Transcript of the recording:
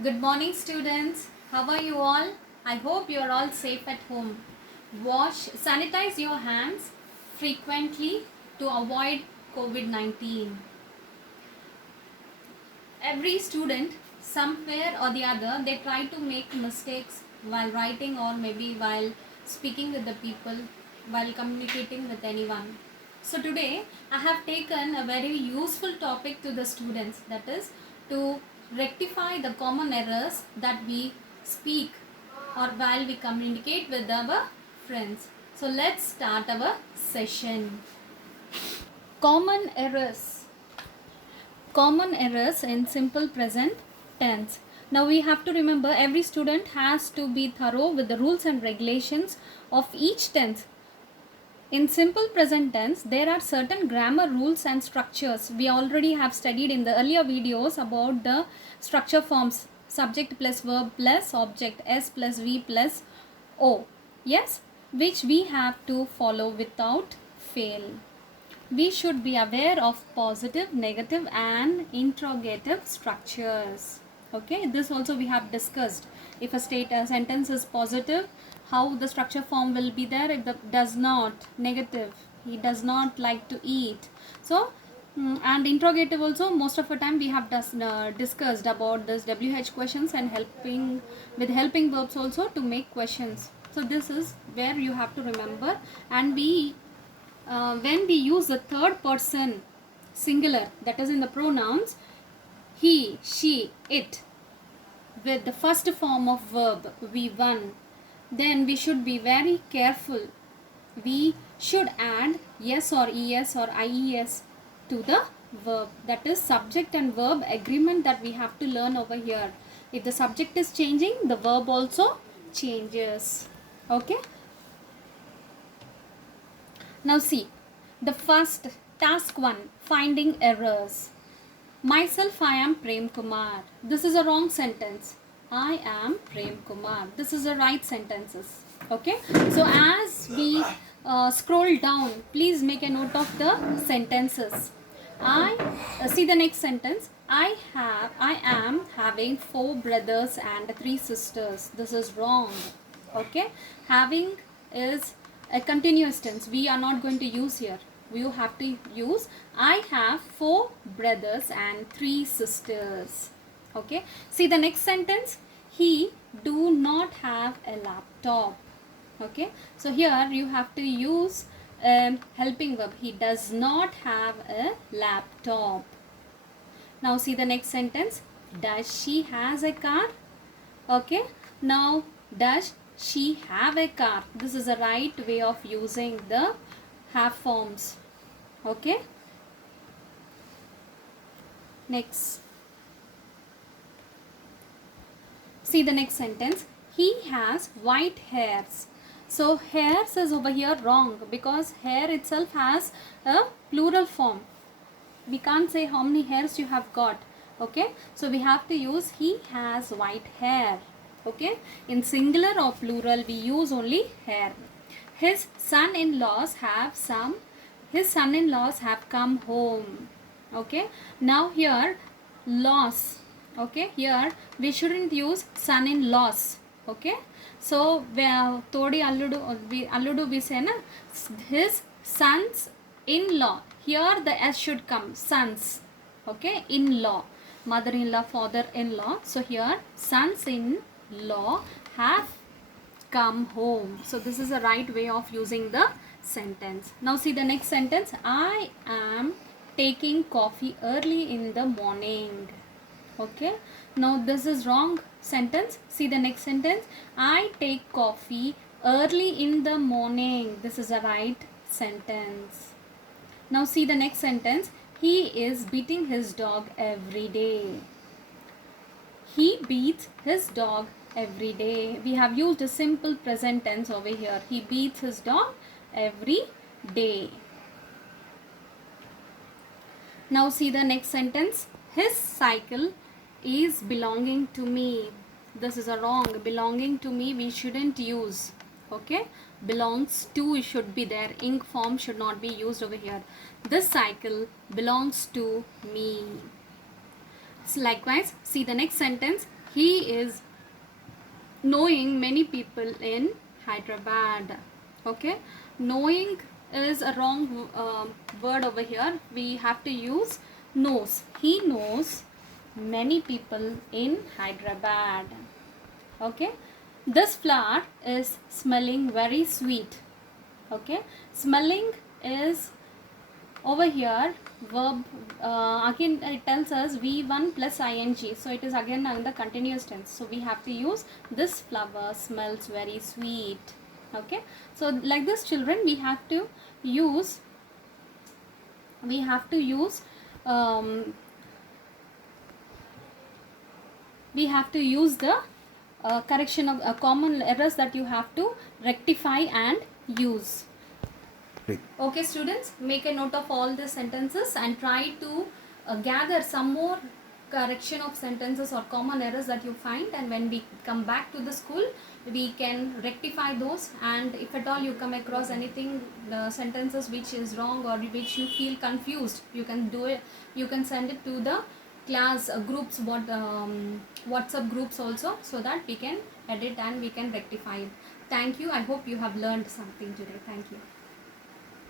Good morning, students. How are you all? I hope you are all safe at home. Sanitize your hands frequently to avoid COVID 19. Every student, somewhere or the other, they try to make mistakes while writing or maybe while speaking with the people, while communicating with anyone. So, today I have taken a very useful topic to the students, that is, to rectify the common errors that we speak or while we communicate with our friends. So, let's start our session. Common errors. Common errors in simple present tense. Now we have to remember every student has to be thorough with the rules and regulations of each tense. In simple present tense, there are certain grammar rules and structures. We already have studied in the earlier videos about the structure forms: subject plus verb plus object, S plus V plus O. Yes, which we have to follow without fail. We should be aware of positive, negative and interrogative structures. Okay, this also we have discussed. If a sentence is positive, how the structure form will be there. If the does not, negative, he does not like to eat. So and interrogative also, most of the time we have discussed about this WH questions and helping verbs also to make questions. So this is where you have to remember. And when we use the third person singular, that is in the pronouns he, she, it, with the first form of verb we1, then we should be very careful. We should add yes or es or ies to the verb. That is subject and verb agreement that we have to learn over here. If the subject is changing, the verb also changes. Okay. Now see, the first task 1, finding errors. Myself, I am Prem Kumar. This is a wrong sentence. I am Prem Kumar. This is the right sentences. Okay. So as we scroll down, please make a note of the sentences. I see the next sentence. I am having 4 brothers and 3 sisters. This is wrong. Okay. Having is a continuous tense. We are not going to use here. You have to use I have 4 brothers and 3 sisters. Okay. See the next sentence. He do not have a laptop. Okay. So here you have to use helping verb. He does not have a laptop. Now see the next sentence. Does she has a car? Okay. Now does she have a car? This is the right way of using the have forms. Okay. Next. See the next sentence. He has white hairs. So hairs is over here wrong because hair itself has a plural form. We can't say how many hairs you have got. Okay. So we have to use he has white hair. Okay. In singular or plural we use only hair. His son-in-laws have come home. Okay. Now here loss. Okay. Here we shouldn't use son-in-laws. Okay. So todi alludu we say na his sons in-law. Here the s should come, sons. Okay. In-law, mother-in-law, father-in-law. So here sons-in-law have come home. So this is the right way of using the sentence. Now see the next sentence. I am taking coffee early in the morning. Okay. Now this is wrong sentence. See the next sentence. I take coffee early in the morning. This is a right sentence. Now see the next sentence. He is beating his dog every day. He beats his dog every day. We have used a simple present tense over here. He beats his dog every day. Now see the next sentence. His cycle is belonging to me. This is a wrong. Belonging to me we shouldn't use. Okay. Belongs to should be there. Ing form should not be used over here. This cycle belongs to me. So likewise, see the next sentence. He is knowing many people in Hyderabad. Okay, knowing is a wrong word over here. We have to use knows. He knows many people in Hyderabad. Okay, this flower is smelling very sweet. Okay, smelling is over here verb, again it tells us v1 plus ing, so it is again in the continuous tense, so we have to use this flower smells very sweet. Okay, so like this children, we have to use um, we have to use the correction of common errors that you have to rectify and use. Okay students, make a note of all the sentences and try to gather some more correction of sentences or common errors that you find, and when we come back to the school we can rectify those. And if at all you come across anything, the sentences which is wrong or which you feel confused, you can do it, you can send it to the class groups, WhatsApp groups also, so that we can edit and we can rectify it. Thank you. I hope you have learned something today. Thank you.